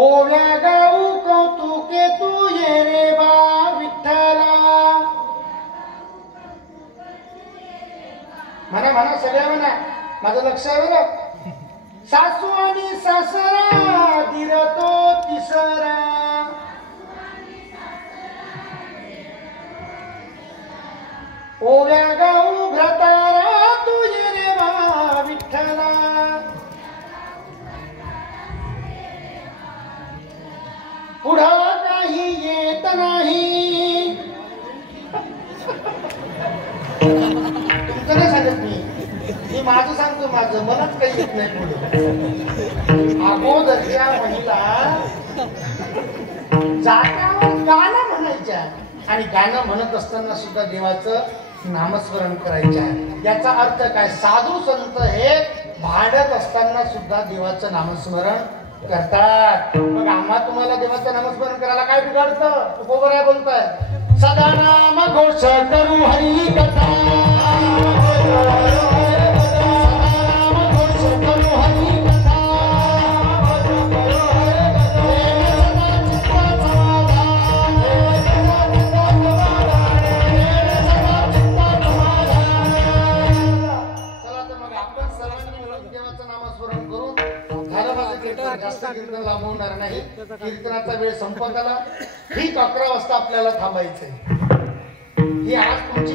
ओव्या गाऊ कौतुके तू ये रे बा विठ्ठला. म्हणा म्हणा सगळ्या म्हणा, माझं लक्ष आहे बरं. सासू आणि सासरा दिर तो तिसरा. ओव्या गाऊ भ्रतारा तू ये रे बा विठ्ठला. पुढं काही येत नाही. तुमचं नाही सांगत मी माझं सांगतो. माझं मलाच काही येत नाही पुढे. अगोदरच्या महिला जात्यावर गाणं म्हणायच्या आणि गाणं म्हणत असताना सुद्धा देवाचं नामस्मरण करायच्या. याचा अर्थ काय? साधू संत हे भांडत असताना सुद्धा देवाचं नामस्मरण करतात. मग आम्हा तुम्हाला देवाचं नामस्मरण करायला काय बिघडतं? तू बरोबर आहे बोलतोय. सदा नाम घोष करू हरी कथा. जास्त कीर्तन लांबवणार नाही. कीर्तनाचा वेळ संपत आला. ठीक 11 वाजता आपल्याला थांबायचंय. ही आज तुमची